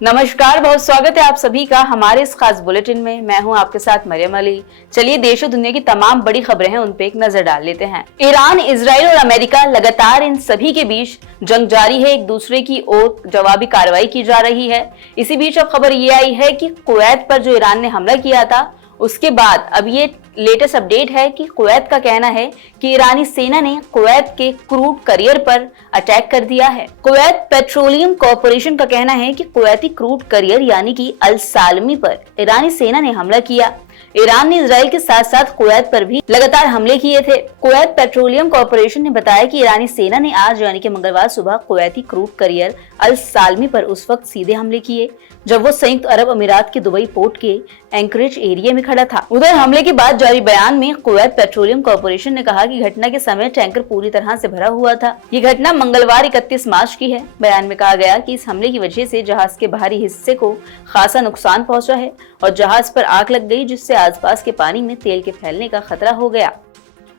नमस्कार, बहुत स्वागत है आप सभी का हमारे इस खास बुलेटिन में। मैं हूं आपके साथ मरियम अली। चलिए देश और दुनिया की तमाम बड़ी खबरें हैं उन पे एक नजर डाल लेते हैं। ईरान, इजराइल और अमेरिका लगातार इन सभी के बीच जंग जारी है, एक दूसरे की ओर जवाबी कार्रवाई की जा रही है। इसी बीच अब खबर ये आई है कि कुवैत पर जो ईरान ने हमला किया था उसके बाद अब ये लेटेस्ट अपडेट है कि कुवैत का कहना है कि ईरानी सेना ने कुवैत के क्रूड करियर पर अटैक कर दिया है। कुवैत पेट्रोलियम कॉरपोरेशन का कहना है कि कुवैती क्रूड करियर यानी कि अल सालमी पर ईरानी सेना ने हमला किया। ईरान ने इजराइल के साथ साथ कुवैत पर भी लगातार हमले किए थे। कुवैत पेट्रोलियम कॉरपोरेशन ने बताया कि ईरानी सेना ने आज यानी कि मंगलवार सुबह कुवैती क्रूड करियर अल सालमी पर उस वक्त सीधे हमले किए जब वो संयुक्त अरब अमीरात के दुबई पोर्ट के एंकरेज एरिया में खड़ा था। उधर हमले के बाद जारी बयान में कुवैत पेट्रोलियम कॉरपोरेशन ने कहा कि घटना के समय टैंकर पूरी तरह से भरा हुआ था। ये घटना मंगलवार 31 मार्च की है। बयान में कहा गया कि इस हमले की वजह से जहाज के बाहरी हिस्से को खासा नुकसान पहुंचा है और जहाज पर आग लग गई, जिससे आसपास के पानी में तेल के फैलने का खतरा हो गया।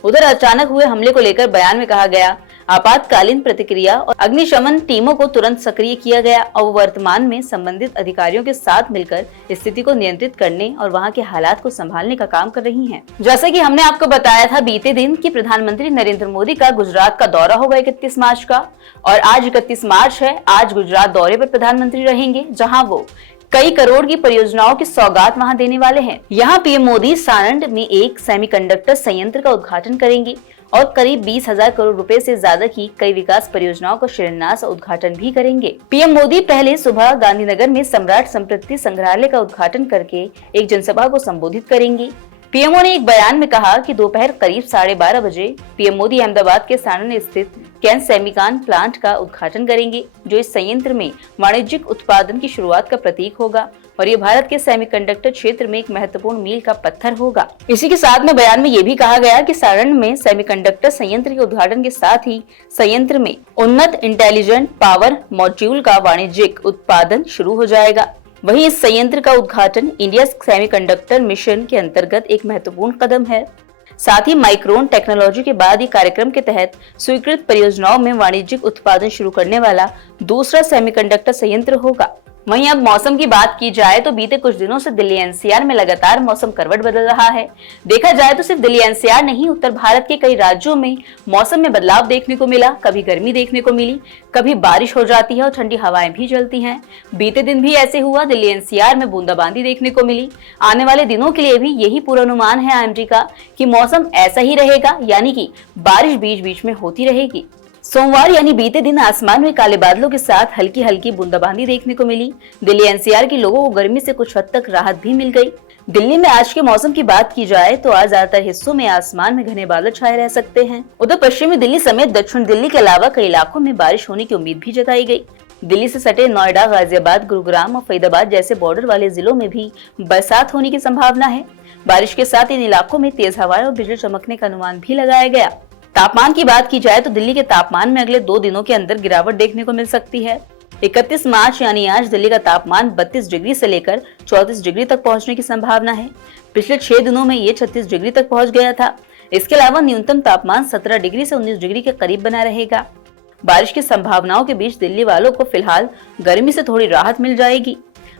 उधर अचानक हुए हमले को लेकर बयान में कहा गया, आपातकालीन प्रतिक्रिया और अग्निशमन टीमों को तुरंत सक्रिय किया गया और वर्तमान में संबंधित अधिकारियों के साथ मिलकर स्थिति को नियंत्रित करने और वहां के हालात को संभालने का काम कर रही हैं। जैसा कि हमने आपको बताया था बीते दिन कि प्रधानमंत्री नरेंद्र मोदी का गुजरात का दौरा होगा 31 मार्च का, और आज 31 मार्च है। आज गुजरात दौरे पर प्रधानमंत्री रहेंगे, जहाँ वो कई करोड़ की परियोजनाओं की सौगात वहां देने वाले हैं। यहाँ पीएम मोदी सानंद में एक सेमीकंडक्टर संयंत्र का उद्घाटन करेंगे और करीब 20,000 करोड़ रुपए से ज्यादा की कई विकास परियोजनाओं का शिलान्यास और उद्घाटन भी करेंगे। पीएम मोदी पहले सुबह गांधीनगर में सम्राट संस्कृति संग्रहालय का उद्घाटन करके एक जनसभा को संबोधित करेंगे। पीएमओ ने एक बयान में कहा कि दोपहर करीब 12:30 बजे पीएम मोदी अहमदाबाद के सानंद स्थित कैन सेमिकॉन प्लांट का उद्घाटन करेंगे, जो इस संयंत्र में वाणिज्यिक उत्पादन की शुरुआत का प्रतीक होगा और ये भारत के सेमीकंडक्टर क्षेत्र में एक महत्वपूर्ण मील का पत्थर होगा। इसी के साथ में बयान में ये भी कहा गया कि सारण में सेमीकंडक्टर संयंत्र के उद्घाटन के साथ ही संयंत्र में उन्नत इंटेलिजेंट पावर मॉड्यूल का वाणिज्यिक उत्पादन शुरू हो जाएगा। वहीं इस संयंत्र का उद्घाटन इंडिया सेमीकंडक्टर मिशन के अंतर्गत एक महत्वपूर्ण कदम है। साथ ही माइक्रोन टेक्नोलॉजी के बाद ही कार्यक्रम के तहत स्वीकृत परियोजनाओं में वाणिज्यिक उत्पादन शुरू करने वाला दूसरा सेमीकंडक्टर संयंत्र होगा। वहीं अब मौसम की बात की जाए तो बीते कुछ दिनों से दिल्ली एनसीआर में लगातार मौसम करवट बदल रहा है। देखा जाए तो सिर्फ दिल्ली एनसीआर नहीं, उत्तर भारत के कई राज्यों में मौसम में बदलाव देखने को मिला। कभी गर्मी देखने को मिली, कभी बारिश हो जाती है और ठंडी हवाएं भी चलती हैं। बीते दिन भी ऐसे हुआ, दिल्ली एनसीआर में बूंदाबांदी देखने को मिली। आने वाले दिनों के लिए भी यही पूर्वानुमान है आईएमडी का कि मौसम ऐसा ही रहेगा, यानी कि बारिश बीच बीच में होती रहेगी। सोमवार यानी बीते दिन आसमान में काले बादलों के साथ हल्की हल्की बूंदाबांदी देखने को मिली। दिल्ली एनसीआर के लोगों को गर्मी से कुछ हद तक राहत भी मिल गई। दिल्ली में आज के मौसम की बात की जाए तो आज ज्यादातर हिस्सों में आसमान में घने बादल छाए रह सकते हैं। उधर पश्चिमी दिल्ली समेत दक्षिण दिल्ली के अलावा कई इलाकों में बारिश होने की उम्मीद भी जताई गई। दिल्ली से सटे नोएडा, गाजियाबाद, गुरुग्राम और फरीदाबाद जैसे बॉर्डर वाले जिलों में भी बरसात होने की संभावना है। बारिश के साथ इन इलाकों में तेज हवाएं और बिजली चमकने का अनुमान भी लगाया गया। तापमान की बात की जाए तो दिल्ली के तापमान में अगले 2 दिनों के अंदर गिरावट देखने को मिल सकती है। 31 मार्च यानी आज दिल्ली का तापमान 32 डिग्री से लेकर 34 डिग्री तक पहुंचने की संभावना है। पिछले 6 दिनों में ये 36 डिग्री तक पहुंच गया था। इसके अलावा न्यूनतम तापमान 17 डिग्री से 19 डिग्री के करीब बना रहेगा। बारिश की संभावनाओं के बीच दिल्ली वालों को फिलहाल गर्मी से थोड़ी राहत मिल जाएगी।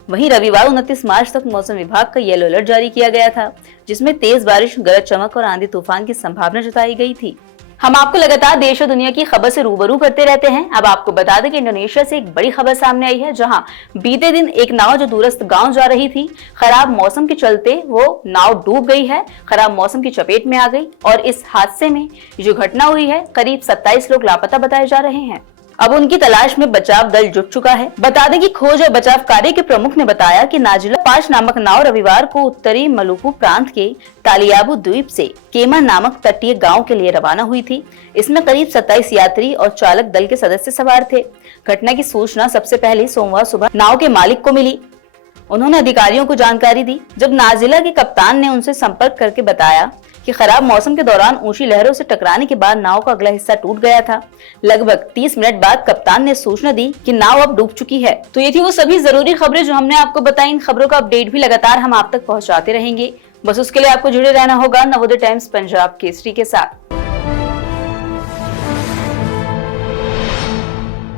वहीं रविवार 29 मार्च तक मौसम विभाग का येलो अलर्ट जारी किया गया था, जिसमें तेज बारिश, गरज चमक और आंधी तूफान की संभावना जताई गई थी। हम आपको लगातार देश और दुनिया की खबर से रूबरू करते रहते हैं। अब आपको बता दें कि इंडोनेशिया से एक बड़ी खबर सामने आई है, जहां बीते दिन एक नाव जो दूरस्थ गांव जा रही थी, खराब मौसम के चलते वो नाव डूब गई है, खराब मौसम की चपेट में आ गई और इस हादसे में जो घटना हुई है, करीब 27 लोग लापता बताए जा रहे हैं। अब उनकी तलाश में बचाव दल जुट चुका है। बता दें कि खोज और बचाव कार्य के प्रमुख ने बताया कि नाजिला 5 नामक नाव रविवार को उत्तरी मलुकू प्रांत के तालियाबू द्वीप से केमा नामक तटीय गांव के लिए रवाना हुई थी। इसमें करीब 27 यात्री और चालक दल के सदस्य सवार थे। घटना की सूचना सबसे पहले सोमवार सुबह नाव के मालिक को मिली। उन्होंने अधिकारियों को जानकारी दी। जब नाजिला के कप्तान ने उनसे संपर्क करके बताया कि खराब मौसम के दौरान ऊंची लहरों से टकराने के बाद नाव का अगला हिस्सा टूट गया था। लगभग 30 मिनट बाद कप्तान ने सूचना दी कि नाव अब डूब चुकी है। तो ये थी वो सभी जरूरी खबरें जो हमने आपको बताई। इन खबरों का अपडेट भी लगातार हम आप तक पहुंचाते रहेंगे। बस उसके लिए आपको जुड़े रहना होगा नवोदय टाइम्स पंजाब केसरी के साथ।